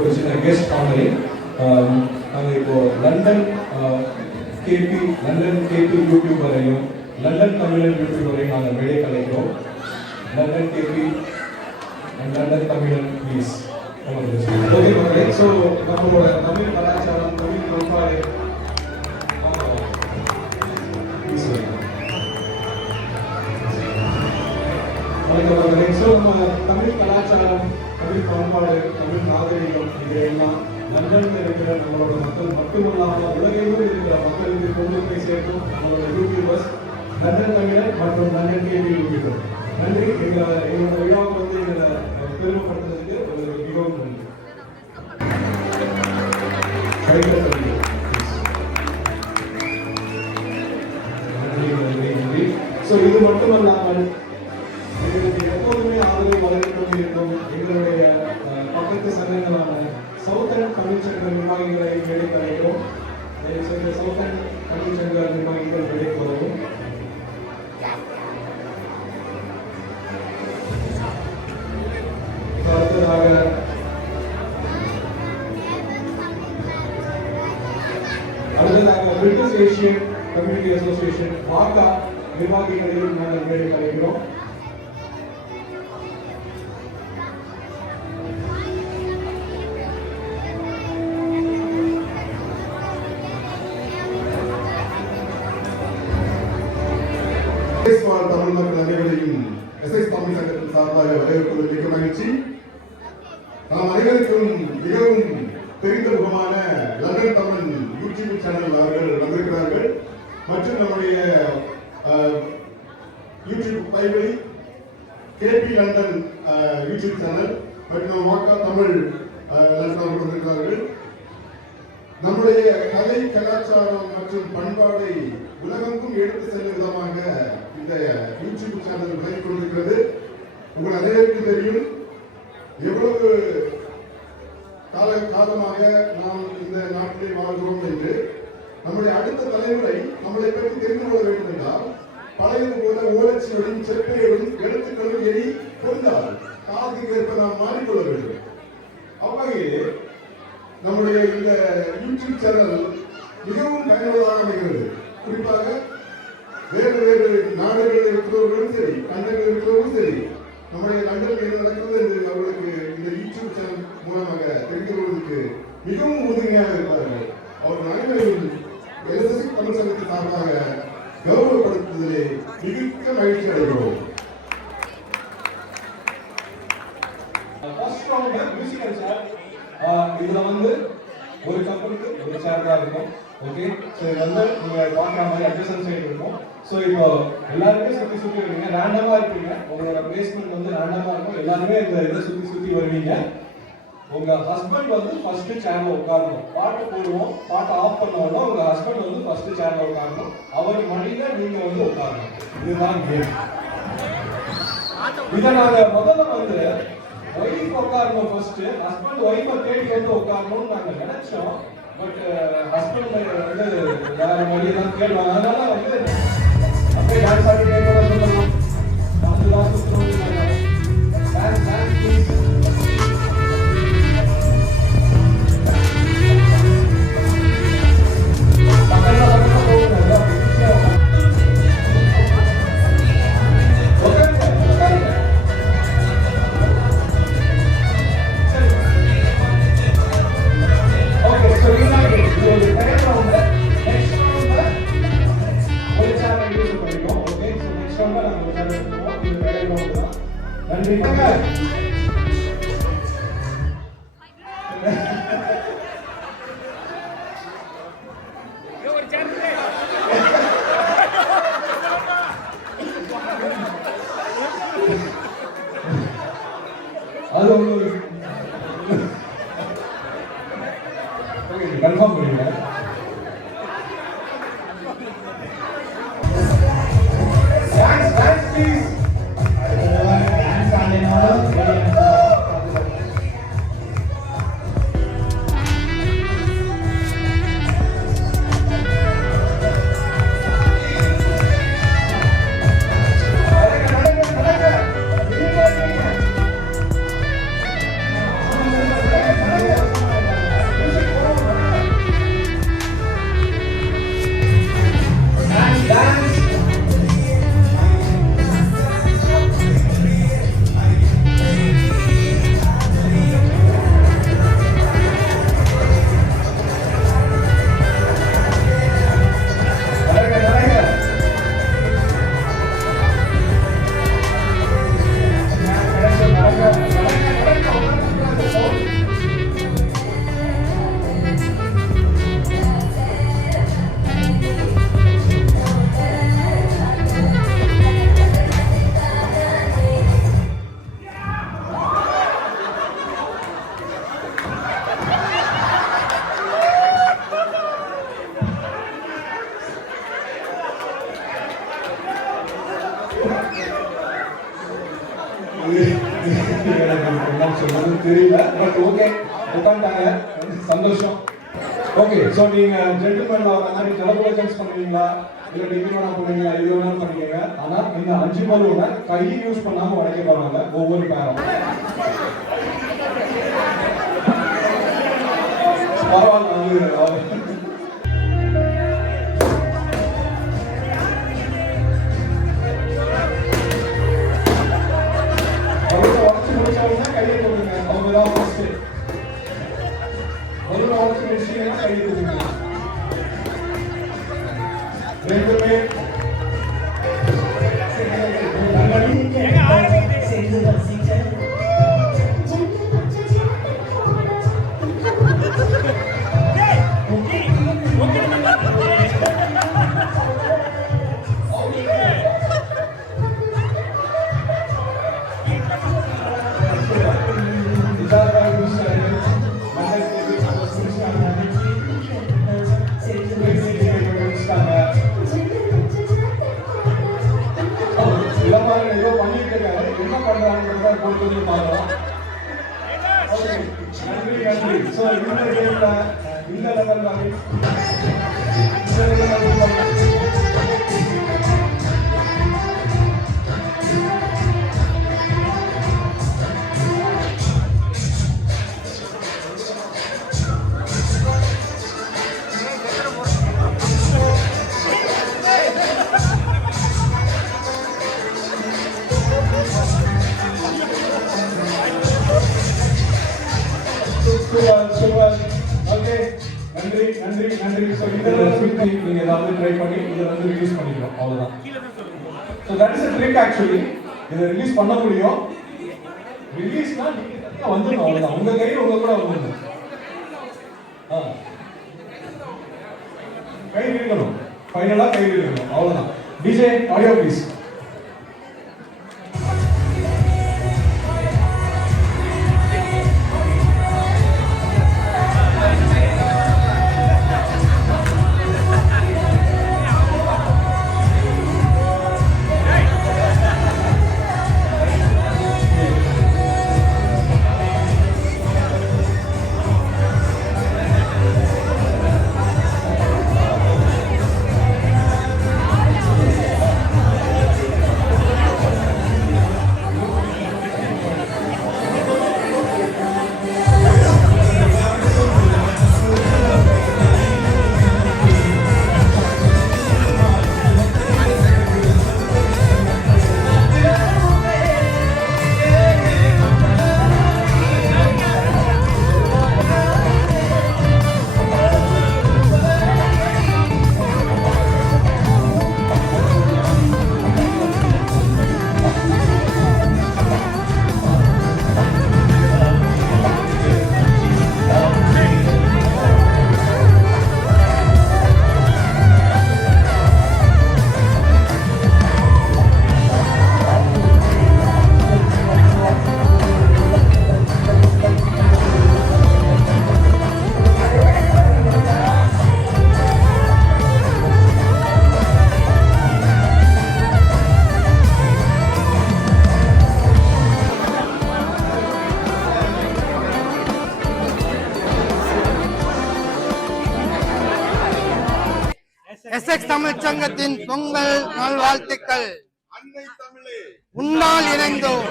ஒரு சின்ன guest comedy. நாங்கள் இப்போ லண்டன் கேபி யூடியூபரையும் லண்டன் தமிழன் யூடியூபரையும் நாங்கள் மேடை கலைக்கிறோம். லண்டன் கேபி அண்ட் லண்டன் தமிழன் ப்ளீஸ். Okay okay. ஸோ நம்மளோட தமிழ் கலாச்சாரம், தமிழ் பண்பாடு நம்ம தமிழ் கலாச்சாரம், தமிழ் பண்பாடு, தமிழ் நாகரிகம் இதையெல்லாம் லண்டனில் இருக்கிற நம்மளோட மக்கள் மட்டுமல்லாமல் உலகெங்கும் இருக்கிற மக்களுக்கு கொண்டு போய் சேர்க்கும் நம்மளோட யூடியூபர்ஸ் லண்டன் தமிழர் மற்றும் லண்டன் கேபி யூடியூபர். நன்றி. எங்களோட விழாவுக்கு வந்து எங்களை பெருமைப்படுத்துறதுக்கு உங்களுக்கு மிகவும் நன்றி. நன்றி. ஸோ இது மட்டுமல்லாமல் எங்களுக்கு எப்போதுமே ஆதரவு வளர்ந்து கொண்டிருக்கும் எங்களுடைய பக்கத்து சங்கங்களான சவுத்தர்ன் தமிழ்ச்சங்க நிர்வாகிகளை மேடை கலைக்கிறோம். சவுத்தர்ன் தமிழ்ச்சங்க நிர்வாகிகள் மேடை போதவும். அடுத்ததாக பிரிட்டிஷ் ஏசியன் கம்யூனிட்டி அசோசியேஷன் வாக்கா நிர்வாகிகளையும் நாங்கள் மேடை கலைக்கிறோம். தமிழ் மக்கள் அனைவரையும் எஸ்எஸ் தமிழ் சங்கத்தின் சார்பாக வரவேற்பது மிக மகிழ்ச்சி. நாம் அனைவருக்கும் மிகவும் தெரிந்த முகமான லண்டன் தமிழ் யூடியூப் சேனல் அவர்கள் வந்திருக்கிறார்கள். மற்றும் நம்முடைய YouTube Bible KP London YouTube channel மற்றும் வாக்கா தமிழ் லண்டன் அவர்கள் வந்திருக்கிறார்கள். நம்முடைய கலை, கலாச்சாரம் மற்றும் பண்பாடை உலகெங்கும் எடுத்து செல்லும் விதமாக இந்த யூடியூப் சேனல் விளங்கிக் கொண்டிருக்கிறது. உங்கள் அனைவருக்கும் தெரியும் எவ்வளவு காலமாக நாம் இந்த நாட்டிலே வாழ்கிறோம் என்று. நம்முடைய அடுத்த தலைமுறை நம்மளை பற்றி தெரிந்து கொள்ள வேண்டும் என்றால் பழையது போல ஓலச்சியோடும் செப்பையோடும் எழுத்துக்களும் எரி கொண்டால் காலத்துக்கு ஏற்ப நாம் மாறிக்கொள்ள வேண்டும். அவ்வகையிலே நம்முடைய இந்த யூடியூப் சேனல் மிகவும் பயனுள்ளதாக அமைகிறது. குறிப்பாக வேறு வேறு நாடுகளில் இருக்கிறவர்களும் சரி, கண்டங்களில் இருக்கிறவர்களும் சரி, நம்முடைய லண்டனில் என்ன நடக்கிறது என்று அவர்களுக்கு இந்த யூடியூப் சேனல் மூலமாக தெரிந்து கொள்வதற்கு மிகவும் உறுதுணையாக இருப்பார்கள். அவர்கள் அனைவரும் எல்எஸ்எஸ் தமிழ் சங்கத்தின் சார்பாக கௌரவப்படுத்துவதிலே மிக மகிழ்ச்சி அடைகிறோம். இதுல வந்து ஒரு கப்பலுக்கு ஒரு சேர் தான் இருக்கும். ஓகே, ஸோ இது வந்து நீங்க பார்க்குற மாதிரி அட்ஜஸ்ட் சைடு இருக்கும். ஸோ இப்போ எல்லாருமே சுற்றி வருவீங்க, ரேண்டமா இருப்பீங்க. உங்களோட பிளேஸ்மெண்ட் வந்து ரேண்டமா இருக்கும். எல்லாருமே இந்த இதை சுற்றி வருவீங்க. உங்க ஹஸ்பண்ட் வந்து ஃபர்ஸ்ட் சேர்ல உட்காரணும். பாட்டு போடுவோம், பாட்டை ஆஃப் பண்ணோம்னா உங்க ஹஸ்பண்ட் வந்து ஃபர்ஸ்ட் சேர்ல உட்காரணும். அவர் மடியில நீங்க வந்து உட்காரணும். இதுதான் கேம். இதை நாங்க முதல்ல வந்து ஒய்ஃப் உட்காரணும் ஃபர்ஸ்ட், ஹஸ்பண்ட் ஒய்ஃபை தேடி வந்து உட்காரணும்னு நாங்க நினைச்சோம். பட் ஹஸ்பண்ட் வந்து வேற மொழியெல்லாம் கேள்வாங்க. அதனால வந்து அப்படியே டான்ஸ் ஆடி சொல்லலாம். டான்ஸ்லாம் சுற்றணும். அது ஒன்று கன்ஃபார்ம் பண்ணுங்க. Yeah. தெரியல பட் ஓகே உட்காந்துட்டாங்க சந்தோஷம். ஓகே ஸோ நீங்க ஜென்டில்மேன் வர மாதிரி ஜலபுலஜன்ஸ் பண்ணுவீங்களா இல்ல டிகிரி வேணா பண்ணுவீங்களா இது வேணாலும் பண்ணிக்கங்க. ஆனா இந்த 5 பலூனை கை யூஸ் பண்ணாம உடைக்க போறாங்க ஒவ்வொரு பேரும். பரவாயில்ல உடச்சு முடிச்சவங்க கையை கொடுங்க. அவங்க தான் ஃபர்ஸ்ட் பலூனை உடச்சு முடிச்சீங்கன்னா கையை கொடுங்க. ரெண்டுமே ஏதோ பண்ணிட்டு இருக்காரு, என்ன பண்றாங்க போட்டு பார்க்கலாம். நன்றி நன்றி. ஸோ இந்த கேம்ல இந்த லெவல் ஓகே நன்றி நன்றி நன்றி. ஸோ இதெல்லாம் சுற்றி நீங்கள் ஏதாவது ட்ரை பண்ணி இதை வந்து ரிலீஸ் பண்ணிக்கலாம் அவ்வளோதான். So that is a trick actually. இதை ரிலீஸ் பண்ண முடியும். ரிலீஸ்னா நீங்கள் தனியாக வந்துடணும் அவ்வளோதான். உங்கள் கையில் உங்கள் கூட வந்துடணும். கை இருக்கணும், ஃபைனலாக கை இருக்கணும் அவ்வளோதான். DJ audio please. SX Tamil சங்கத்தின் பொங்கல் நல்வாழ்த்துக்கள். அன்னை தமிழே உன்னால் இணைந்தோம்,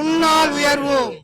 உன்னால் உயர்வோம்.